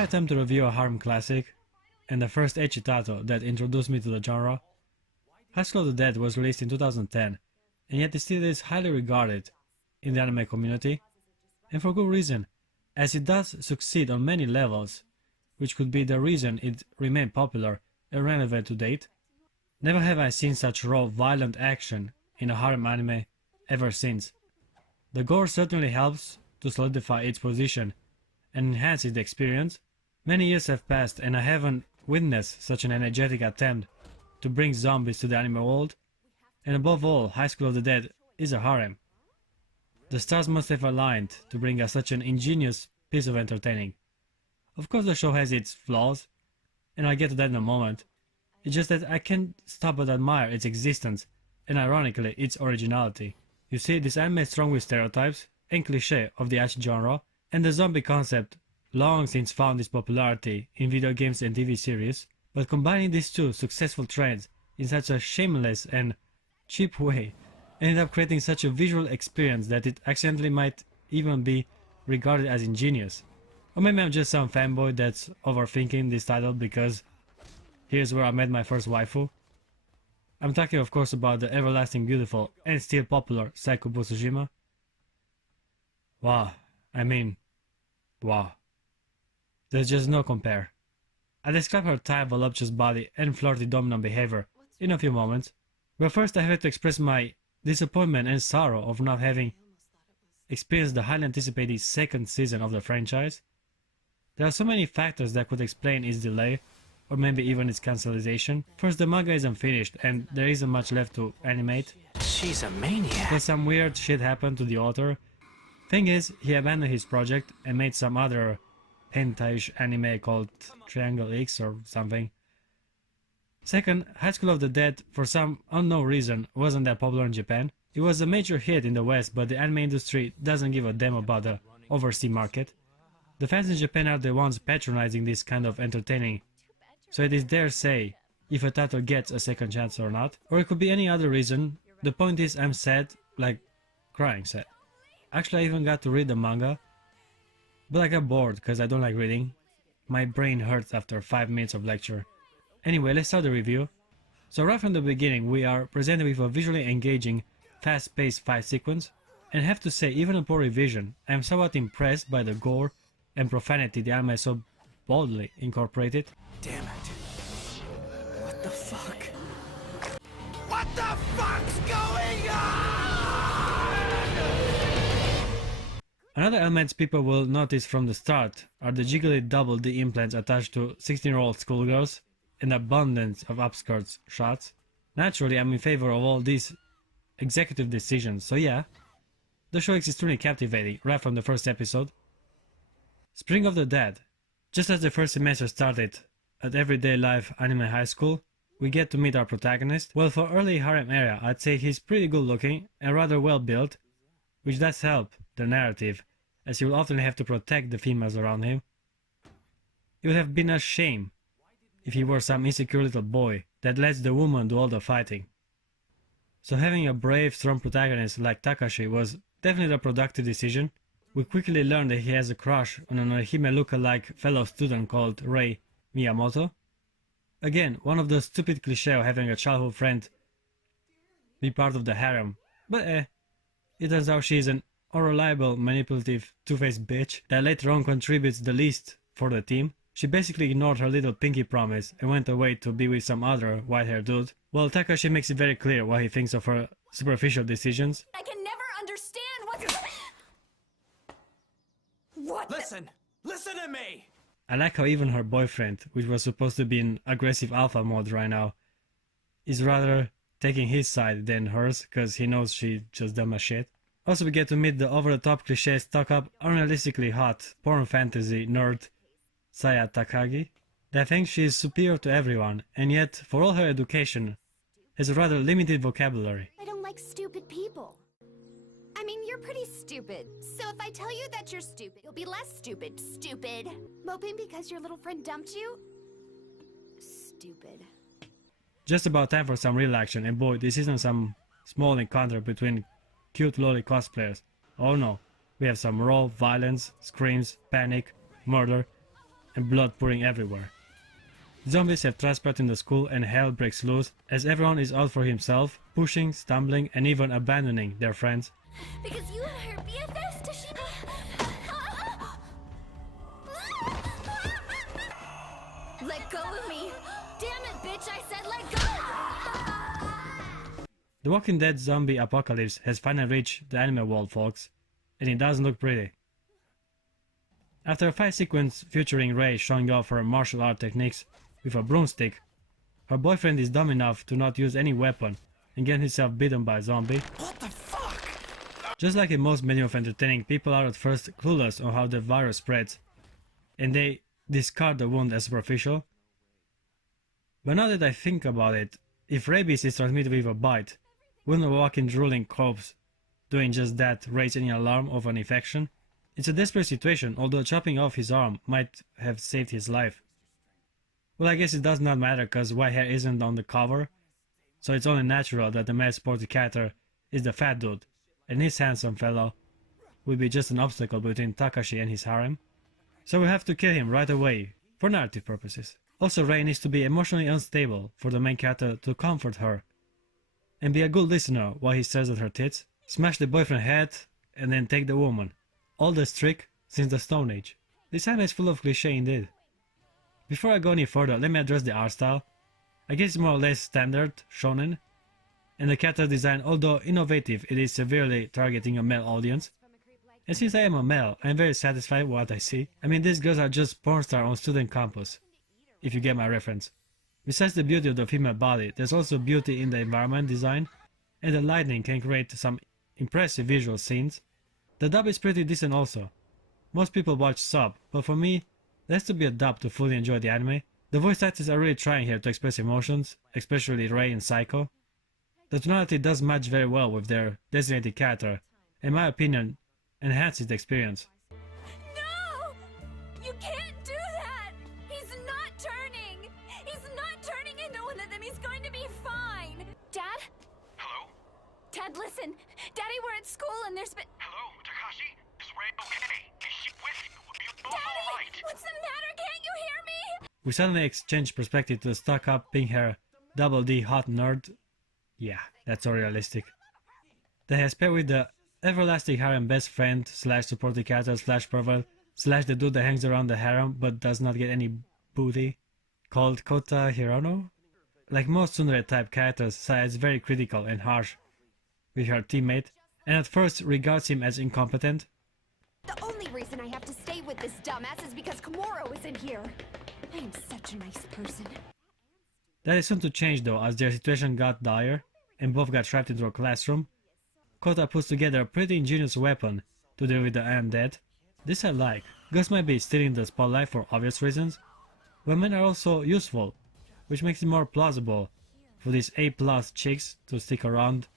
Now time to review a harem classic, and the first ecchi tato that introduced me to the genre. Highschool of the Dead was released in 2010, and yet it still is highly regarded in the anime community, and for good reason, as it does succeed on many levels, which could be the reason it remained popular and relevant to date. Never have I seen such raw, violent action in a harem anime ever since. The gore certainly helps to solidify its position and enhance its experience. Many years have passed and I haven't witnessed such an energetic attempt to bring zombies to the anime world, and above all, Highschool of the Dead is a harem. The stars must have aligned to bring us such an ingenious piece of entertaining. Of course the show has its flaws, and I'll get to that in a moment. It's just that I can't stop but admire its existence, and ironically its originality. You see, this anime is strong with stereotypes and cliché of the ecchi genre, and the zombie concept long since found its popularity in video games and TV series, but combining these two successful trends in such a shameless and cheap way ended up creating such a visual experience that it accidentally might even be regarded as ingenious. Or maybe I'm just some fanboy that's overthinking this title because here's where I met my first waifu. I'm talking of course about the everlasting beautiful and still popular Saeko Busujima. Wow, I mean, wow. There's just no compare. I'll describe her tight voluptuous body and flirty dominant behavior in a few moments, but first I have to express my disappointment and sorrow of not having experienced the highly anticipated second season of the franchise. There are so many factors that could explain its delay, or maybe even its cancellation. First, the manga isn't finished and there isn't much left to animate. She's a maniac. But some weird shit happened to the author. Thing is, he abandoned his project and made some other hentai-ish anime called Triangle X or something. Second, Highschool of the Dead, for some unknown reason, wasn't that popular in Japan. It was a major hit in the West, but the anime industry doesn't give a damn about the overseas market. The fans in Japan are the ones patronizing this kind of entertaining, so it is their say if a title gets a second chance or not. Or it could be any other reason. The point is, I'm sad, like crying sad. Actually, I even got to read the manga, but I got bored because I don't like reading. My brain hurts after 5 minutes of lecture. Anyway, let's start the review. So right from the beginning we are presented with a visually engaging, fast-paced fight sequence, and I have to say, even upon revision, I am somewhat impressed by the gore and profanity the anime so boldly incorporated. Damn it. What the fuck? What the fuck's going on? Another element people will notice from the start are the jiggly double D implants attached to 16-year-old schoolgirls and abundance of upskirts shots. Naturally, I'm in favor of all these executive decisions, so yeah, the show is extremely captivating right from the first episode. Spring of the Dead. Just as the first semester started at Everyday Life Anime High School, we get to meet our protagonist. Well, for early harem era, I'd say he's pretty good looking and rather well built, which does help the narrative, as he will often have to protect the females around him. It would have been a shame if he were some insecure little boy that lets the woman do all the fighting. So having a brave, strong protagonist like Takashi was definitely a productive decision. We quickly learn that he has a crush on an Orihime look-alike fellow student called Rei Miyamoto. Again, one of the stupid cliché of having a childhood friend be part of the harem, but it turns out she is an unreliable, manipulative, two-faced bitch that later on contributes the least for the team. She basically ignored her little pinky promise and went away to be with some other white-haired dude. Well, Takashi makes it very clear what he thinks of her superficial decisions. I can never understand what. Listen to me! I like how even her boyfriend, which was supposed to be in aggressive alpha mode right now, is rather taking his side than hers, cause he knows she just dumb as shit. Also, we get to meet the over-the-top cliché stuck-up, unrealistically hot porn fantasy nerd Saya Takagi that thinks she is superior to everyone, and yet, for all her education, has a rather limited vocabulary. I don't like stupid people. I mean, you're pretty stupid. So if I tell you that you're stupid, you'll be less stupid. Stupid. Moping because your little friend dumped you? Stupid. Just about time for some real action, and boy, this isn't some small encounter between cute lolly cosplayers. Oh no, we have some raw violence, screams, panic, murder, and blood pouring everywhere. Zombies have trespassed in the school and hell breaks loose as everyone is out for himself, pushing, stumbling and even abandoning their friends. Because you and her BFFs, Toshiba. Let go of me. Damn it, bitch, I said let go. The Walking Dead zombie apocalypse has finally reached the anime world, folks, and it doesn't look pretty. After a fight sequence featuring Rei showing off her martial art techniques with a broomstick, her boyfriend is dumb enough to not use any weapon and get himself bitten by a zombie. What the fuck? Just like in most medium of entertaining, people are at first clueless on how the virus spreads, and they discard the wound as superficial. But now that I think about it, if rabies is transmitted with a bite, wouldn't a walking drooling corpse doing just that raise any alarm of an infection? It's a desperate situation, although chopping off his arm might have saved his life. Well, I guess it does not matter cause white hair isn't on the cover, so it's only natural that the male sporty character is the fat dude, and his handsome fellow will be just an obstacle between Takashi and his harem. So we have to kill him right away, for narrative purposes. Also, Rei needs to be emotionally unstable for the main character to comfort her, and be a good listener while he stares at her tits, smash the boyfriend's head, and then take the woman. All this trick since the Stone Age. This anime is full of cliché indeed. Before I go any further, let me address the art style. I guess it's more or less standard shonen, and the character design, although innovative, it is severely targeting a male audience. And since I am a male, I am very satisfied with what I see. I mean, these girls are just porn stars on student campus, if you get my reference. Besides the beauty of the female body, there's also beauty in the environment design, and the lighting can create some impressive visual scenes. The dub is pretty decent also. Most people watch sub, but for me, there has to be a dub to fully enjoy the anime. The voice actors are really trying here to express emotions, especially Rei and Saeko. The tonality does match very well with their designated character, in my opinion, enhances the experience. No! You can't do that! He's not turning! He's not turning into one of them! He's going to be fine! Dad? Hello? Dad, listen! Daddy, we're at school and there's been... Hello, Takashi? Is Rei okay? Is she with you? You both Daddy! alright? What's the matter? Can't you hear me? We suddenly exchange perspective to the stuck-up, pink-hair, double D hot nerd. Yeah, that's so realistic. That has paired with the everlasting harem best friend slash supporting character slash pervert slash the dude that hangs around the harem but does not get any booty, called Kota Hirono. Like most tsundere type characters, Saya is very critical and harsh with her teammate, and at first regards him as incompetent. The only reason I have to stay with this dumbass is because Komuro isn't here. I am such a nice person. That is soon to change though, as their situation got dire and both got trapped into a classroom. Kota puts together a pretty ingenious weapon to deal with the undead. This I like. Girls might be stealing the spotlight for obvious reasons, but men are also useful, which makes it more plausible for these A+ chicks to stick around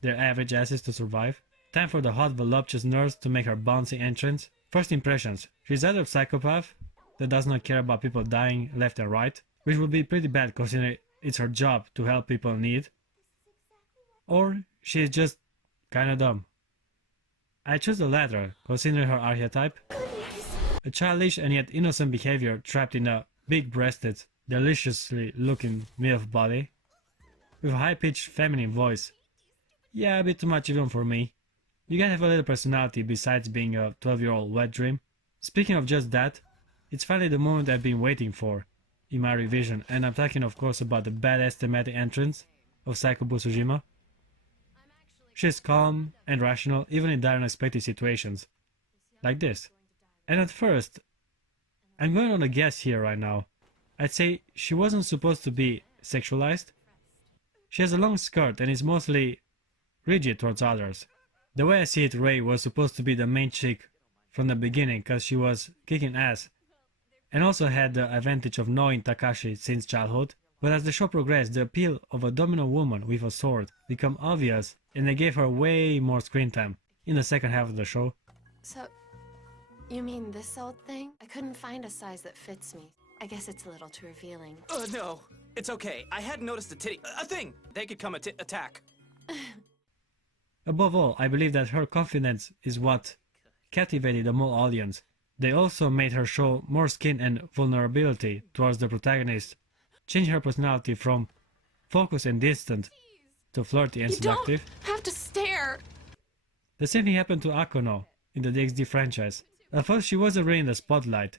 their average asses to survive. Time for the hot voluptuous nurse to make her bouncy entrance. First impressions. She's either a psychopath that does not care about people dying left and right, which would be pretty bad considering it's her job to help people in need, or she is just kinda dumb. I choose the latter, considering her archetype. A childish and yet innocent behavior trapped in a big-breasted, deliciously looking MILF body, with a high-pitched feminine voice. Yeah, a bit too much even for me. You gotta have a little personality besides being a 12-year-old wet dream. Speaking of just that, it's finally the moment I've been waiting for in my revision, and I'm talking of course about the badass thematic entrance of Saeko Busujima. She's calm and rational even in dire unexpected situations, like this. And at first, I'm going on a guess here right now, I'd say she wasn't supposed to be sexualized. She has a long skirt and is mostly rigid towards others. The way I see it, Rei was supposed to be the main chick from the beginning cause she was kicking ass and also had the advantage of knowing Takashi since childhood, but as the show progressed, the appeal of a dominant woman with a sword became obvious and they gave her way more screen time in the second half of the show. So, you mean this old thing? I couldn't find a size that fits me. I guess it's a little too revealing. No. It's okay. I hadn't noticed a titty. A thing! They could come attack. Above all, I believe that her confidence is what captivated the male audience, They also made her show more skin and vulnerability towards the protagonist, changing her personality from focused and distant to flirty and You don't seductive. have to stare. The same thing happened to Akono in the DxD franchise. At first she wasn't really in the spotlight,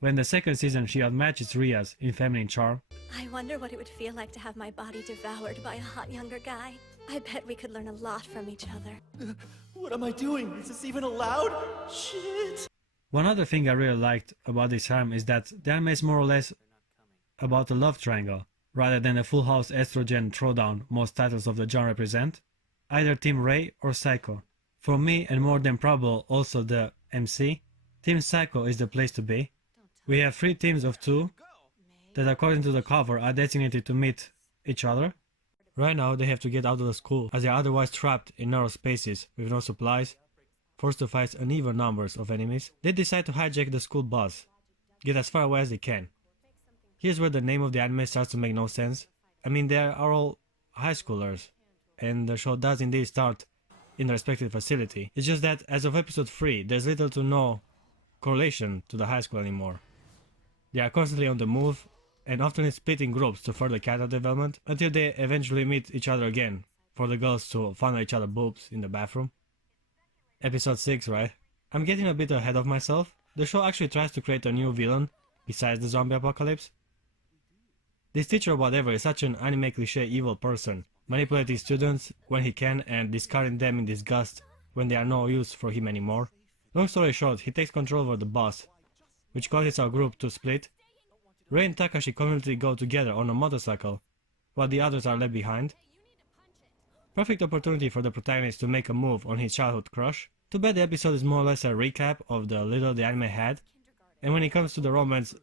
but in the second season she outmatches Rias in feminine charm. I wonder what it would feel like to have my body devoured by a hot younger guy. I bet we could learn a lot from each other. What am I doing? Is this even allowed? Shit! One other thing I really liked about this harem is that the anime is more or less about a love triangle, rather than a full house estrogen throwdown most titles of the genre represent. Either Team Ray or Saeko. For me, and more than probable also the MC, Team Saeko is the place to be. We have 3 teams of 2 that according to the cover are designated to meet each other. Right now they have to get out of the school as they are otherwise trapped in narrow spaces with no supplies, forced to fight uneven numbers of enemies. They decide to hijack the school bus, get as far away as they can. Here's where the name of the anime starts to make no sense. I mean, they are all high schoolers, and the show does indeed start in the respective facility. It's just that as of episode 3, there's little to no correlation to the high school anymore. They are constantly on the move, and often split in groups to further character development, until they eventually meet each other again, for the girls to fondle each other boobs in the bathroom. Episode 6, right? I'm getting a bit ahead of myself. The show actually tries to create a new villain, besides the zombie apocalypse. This teacher or whatever is such an anime cliché evil person, manipulating students when he can and discarding them in disgust when they are no use for him anymore. Long story short, he takes control over the boss, which causes our group to split. Rei and Takashi conveniently go together on a motorcycle, while the others are left behind. Perfect opportunity for the protagonist to make a move on his childhood crush. Too bad the episode is more or less a recap of the little the anime had, and when it comes to the romance,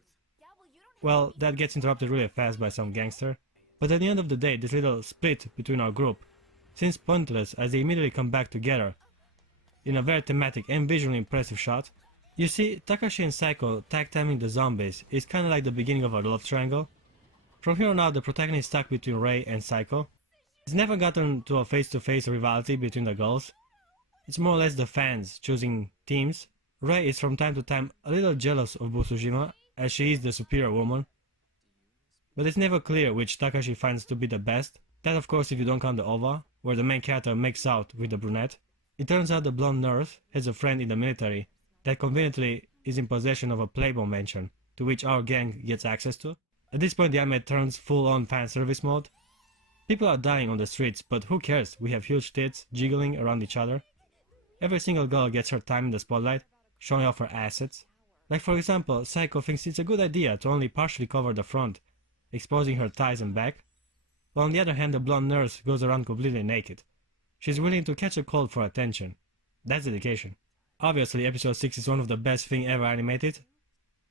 well, that gets interrupted really fast by some gangster. But at the end of the day, this little split between our group seems pointless as they immediately come back together in a very thematic and visually impressive shot. You see, Takashi and Saeko tag-timing the zombies is kinda like the beginning of a love triangle. From here on out, the protagonist is stuck between Rei and Saeko. It's never gotten to a face-to-face rivalry between the girls. It's more or less the fans choosing teams. Rei is from time to time a little jealous of Busujima, as she is the superior woman. But it's never clear which Takashi finds to be the best. That of course if you don't count the OVA, where the main character makes out with the brunette. It turns out the blonde nurse has a friend in the military that conveniently is in possession of a Playboy mansion, to which our gang gets access to. At this point the anime turns full-on fanservice mode. People are dying on the streets, but who cares, we have huge tits jiggling around each other. Every single girl gets her time in the spotlight, showing off her assets. Like for example, Saeko thinks it's a good idea to only partially cover the front, exposing her thighs and back, while on the other hand the blonde nurse goes around completely naked. She's willing to catch a cold for attention. That's dedication. Obviously episode 6 is one of the best thing ever animated.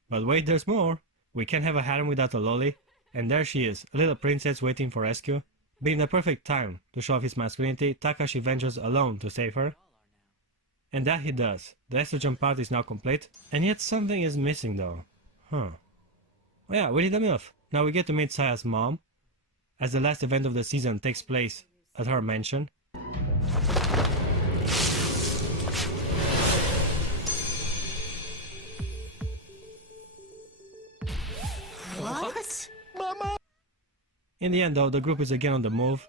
But wait, there's more! We can't have a harem without a loli, and there she is, a little princess waiting for rescue. Being the perfect time to show off his masculinity, Takashi ventures alone to save her. And that he does. The estrogen part is now complete, and yet something is missing though. Oh yeah, we need a MILF. Now we get to meet Saya's mom, as the last event of the season takes place at her mansion. What? Mama! In the end though, the group is again on the move,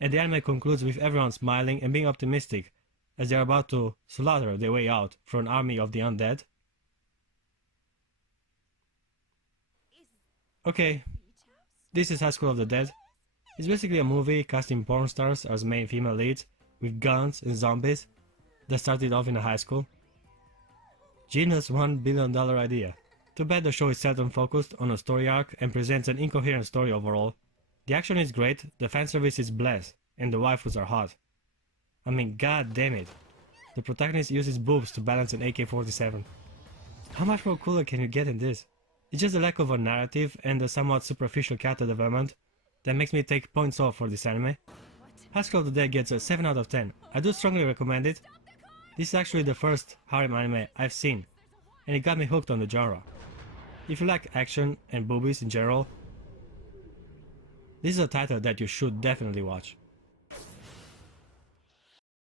and the anime concludes with everyone smiling and being optimistic as they are about to slaughter their way out from an army of the undead. Okay, this is High School of the Dead. It's basically a movie casting porn stars as main female leads with guns and zombies that started off in a high school. Genius $1 billion idea. Too bad the show is seldom focused on a story arc and presents an incoherent story overall. The action is great, the fanservice is blessed, and the waifus are hot. I mean, god damn it. The protagonist uses boobs to balance an AK-47. How much more cooler can you get in this? It's just the lack of a narrative and the somewhat superficial character development that makes me take points off for this anime. High School of the Dead gets a 7 out of 10. I do strongly recommend it. This is actually the first harem anime I've seen, and it got me hooked on the genre. If you like action and boobies in general, this is a title that you should definitely watch.